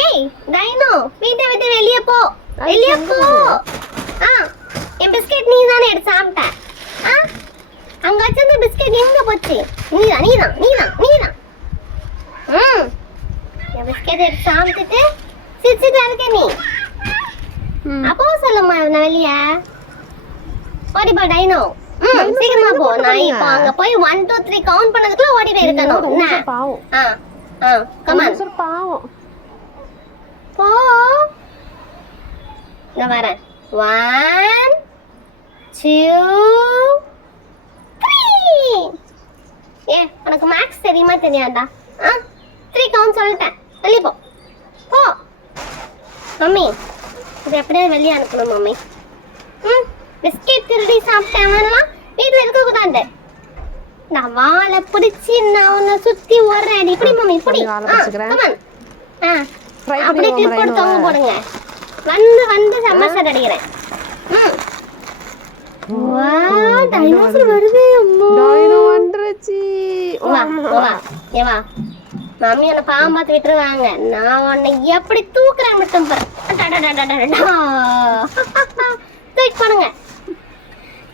ஏய் டைனோ வீட்டை விட்டு வெளியே போ, வெளியே போ. என் பிஸ்கெட் நீ தானே எடுத்து சாப்பிட்ட. அங்க வச்சிருந்த பிஸ்கெட் எங்க போச்சு? நீதான் நீதான் நீதான் நீதான். என் பிஸ்கெட் எடுத்து சாப்பிட்டுட்டு சிரிச்சுட்டு இருக்க நீ. அப்போ சொல்லுமா நான் வெளியே ஓடி போ டைனோ. சீக்கிரமா போ. நான் இப்போ அங்க போய் 1 2 3 கவுண்ட் பண்ணதுக்குள்ள ஓடி போய் இருக்கணும். பாவம். கமான் பாவம். போ. நான் வரேன். 1 2 3. உனக்கு மேக்ஸ் தெரியுமா தெரியாதா? 3 கவுண்ட் சொல்லிட்டேன். வெளியே போ. போ மம்மி. இது எப்படியே வெளியே அனுப்பணும் மம்மி. பிஸ்கெட் திருடி சாப்பிட்டேன்லாம் வீட்டில் இருக்கக்கூடாது. நான் வாழை பிடிச்சி நான் உன்னை சுற்றி ஓடுறேன். இப்படி மம்மி இப்படி. அப்படியே கிளிப் போட்டு தொங்க போடுங்க. வந்து வந்து சமோசா அடிக்கிறேன். டைனோசர் வருது. டைனோ வந்துருச்சு. வா வா ஏவா மம்மி என்ன பாவம் பார்த்து விட்டுருவாங்க. நான் உன்னை எப்படி தூக்குறேன் மட்டும் பாரு. தூக்கி போடுங்க.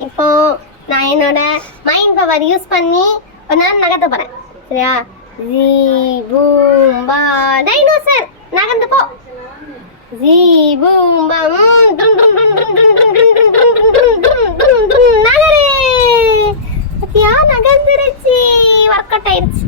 இப்போ நான் என்னோட மைண்ட் பவர் யூஸ் பண்ணி ஒரு நேரம் நகர்த்த போறேன். சரியா? ஜீ பூம்பா டைனோசர் நகர்ந்து போ. ஜீ பூம்பா நகரு. பத்தியா நகர்ந்துருச்சு. ஒர்க் அவுட் ஆயிடுச்சு.